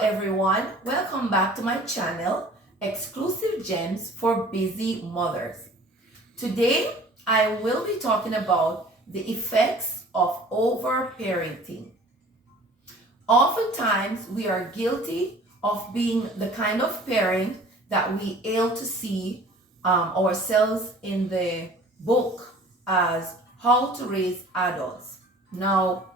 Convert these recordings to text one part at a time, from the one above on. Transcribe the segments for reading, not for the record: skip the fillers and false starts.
everyone, welcome back to my channel, Exclusive Gems for Busy Mothers. Today, I will be talking about the effects of overparenting. Oftentimes, we are guilty of being the kind of parent that we fail to see ourselves in the book as How to Raise Adults. Now,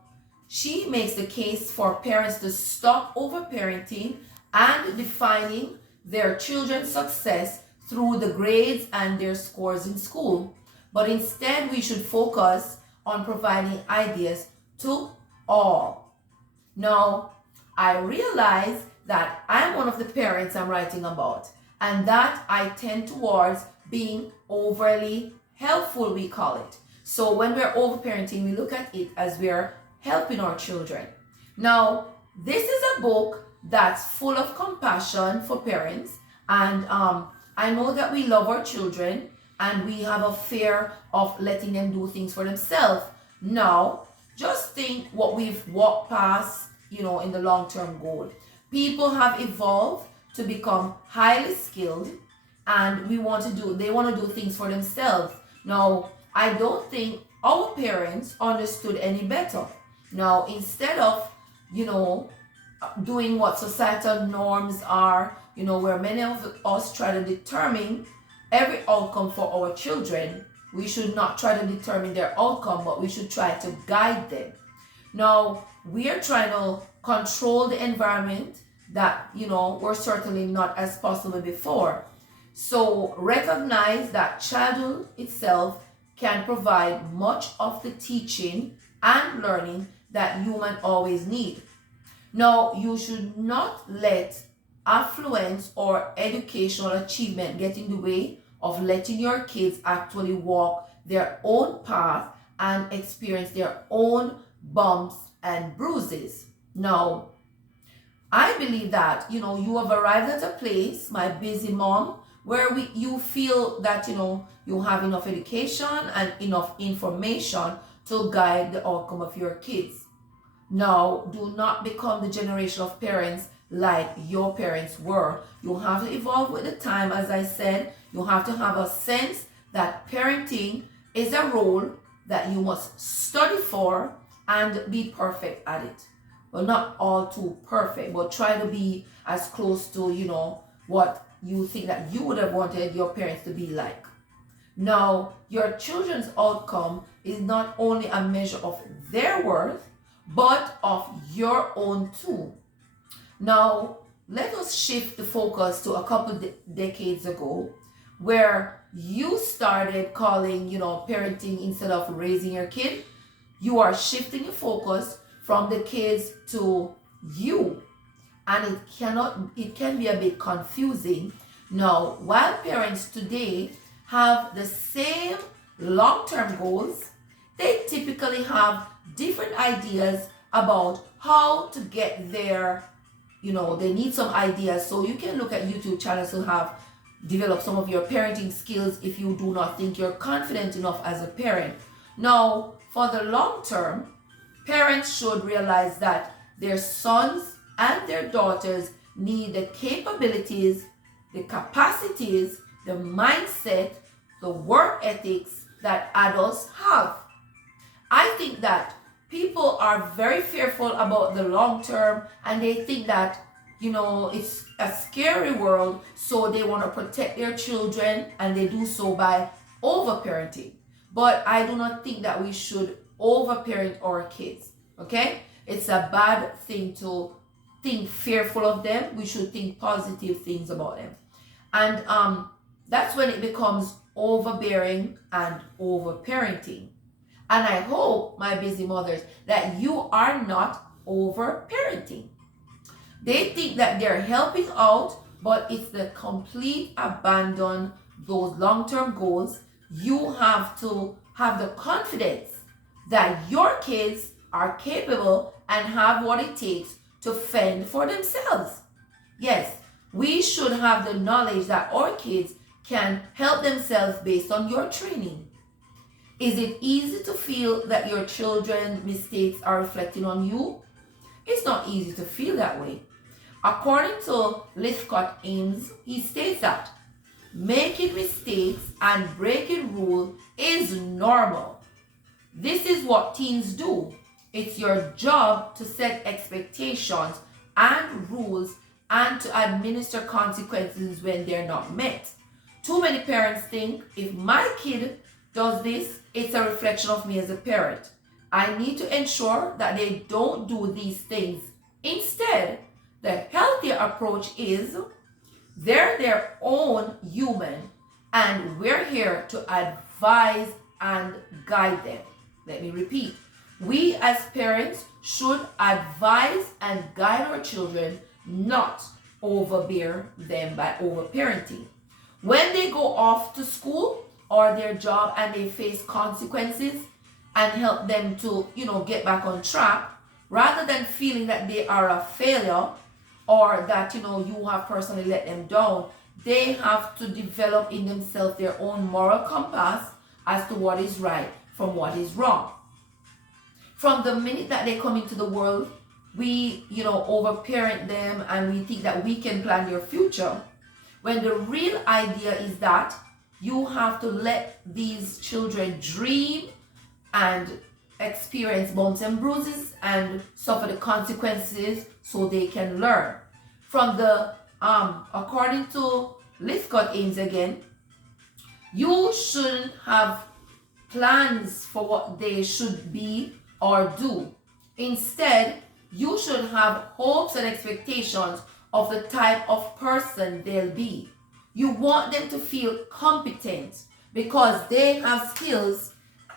she makes the case for parents to stop overparenting and defining their children's success through the grades and their scores in school. But instead, we should focus on providing ideas to all. Now, I realize that I'm one of the parents I'm writing about, and that I tend towards being overly helpful, we call it. So when we're overparenting, we look at it as we're helping our children. Now, this is a book that's full of compassion for parents, and I know that we love our children and we have a fear of letting them do things for themselves. Now, just think what we've walked past, in the long-term goal. People have evolved to become highly skilled, and they want to do things for themselves. Now, I don't think our parents understood any better. Now, instead of, doing what societal norms are, where many of us try to determine every outcome for our children, we should not try to determine their outcome, but we should try to guide them. Now, we are trying to control the environment that, we're certainly not as possible before. So recognize that childhood itself can provide much of the teaching and learning that humans always need. Now, you should not let affluence or educational achievement get in the way of letting your kids actually walk their own path and experience their own bumps and bruises. Now, I believe that, you have arrived at a place, my busy mom, where you feel that, you have enough education and enough information to guide the outcome of your kids. Now, do not become the generation of parents like your parents were. You have to evolve with the time, as I said. You have to have a sense that parenting is a role that you must study for and be perfect at it. Well, not all too perfect, but try to be as close to, what you think that you would have wanted your parents to be like. Now, your children's outcome is not only a measure of their worth, but of your own too. Now, let us shift the focus to a couple decades ago, where you started calling, parenting instead of raising your kid. You are shifting your focus from the kids to you, and it can be a bit confusing. Now, while parents today have the same long-term goals, they typically have different ideas about how to get there. They need some ideas. So you can look at YouTube channels who have developed some of your parenting skills if you do not think you're confident enough as a parent. Now, for the long term, parents should realize that their sons and their daughters need the capabilities, the capacities, the mindset, the work ethics that adults have. I think that people are very fearful about the long term, and they think that, it's a scary world, so they want to protect their children, and they do so by overparenting. But I do not think that we should overparent our kids, okay? It's a bad thing to think fearful of them. We should think positive things about them. And that's when it becomes overbearing and overparenting. And I hope, my busy mothers, that you are not overparenting. They think that they're helping out, but it's the complete abandon those long-term goals. You have to have the confidence that your kids are capable and have what it takes to fend for themselves. Yes, we should have the knowledge that our kids can help themselves based on your training. Is it easy to feel that your children's mistakes are reflecting on you? It's not easy to feel that way. According to Lithcott Ames, he states that making mistakes and breaking rules is normal. This is what teens do. It's your job to set expectations and rules and to administer consequences when they're not met. Too many parents think if my kid does this, it's a reflection of me as a parent. I need to ensure that they don't do these things. Instead, the healthier approach is they're their own human and we're here to advise and guide them. Let me repeat. We as parents should advise and guide our children, not overbear them by overparenting. When they go off to school or their job and they face consequences, and help them to, get back on track, rather than feeling that they are a failure or that, you have personally let them down, they have to develop in themselves their own moral compass as to what is right from what is wrong. From the minute that they come into the world, we, overparent them and we think that we can plan their future, when the real idea is that you have to let these children dream and experience bumps and bruises and suffer the consequences so they can learn. From the, according to Lithcott Ames again, you shouldn't have plans for what they should be or do. Instead, you should have hopes and expectations of the type of person they'll be. You want them to feel competent because they have skills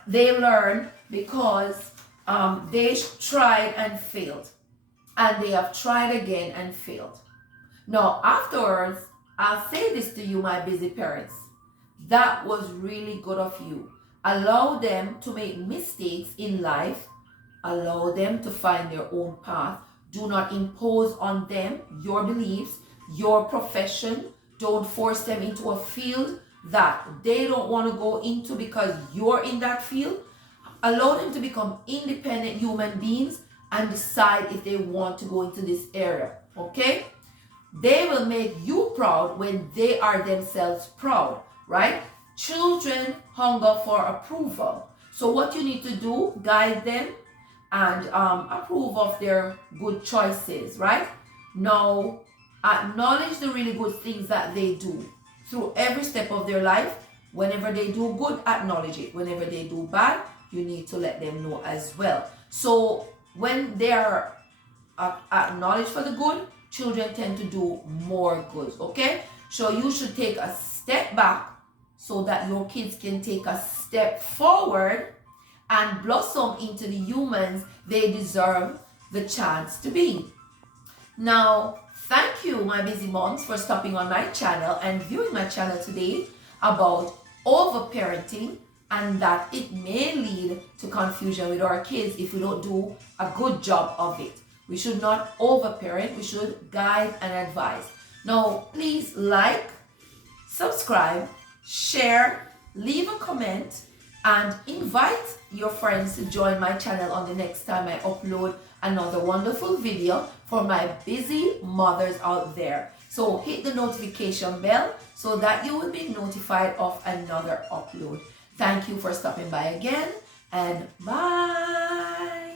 they learn because they tried and failed. And they have tried again and failed. Now, afterwards, I'll say this to you, my busy parents. That was really good of you. Allow them to make mistakes in life. Allow them to find their own path. Do not impose on them your beliefs, your profession. Don't force them into a field that they don't want to go into because you're in that field. Allow them to become independent human beings and decide if they want to go into this area. Okay? They will make you proud when they are themselves proud, right? Children hunger for approval. So what you need to do, guide them and approve of their good choices, right? Now, acknowledge the really good things that they do through every step of their life. Whenever they do good, acknowledge it. Whenever they do bad, you need to let them know as well. So when they are acknowledged for the good, children tend to do more good, okay? So you should take a step back so that your kids can take a step forward and blossom into the humans they deserve the chance to be. Now, thank you, my busy moms, for stopping on my channel and viewing my channel today about overparenting and that it may lead to confusion with our kids if we don't do a good job of it. We should not overparent, we should guide and advise. Now, please like, subscribe, share, leave a comment, and invite your friends to join my channel on the next time I upload another wonderful video for my busy mothers out there. So hit the notification bell so that you will be notified of another upload. Thank you for stopping by again, and bye.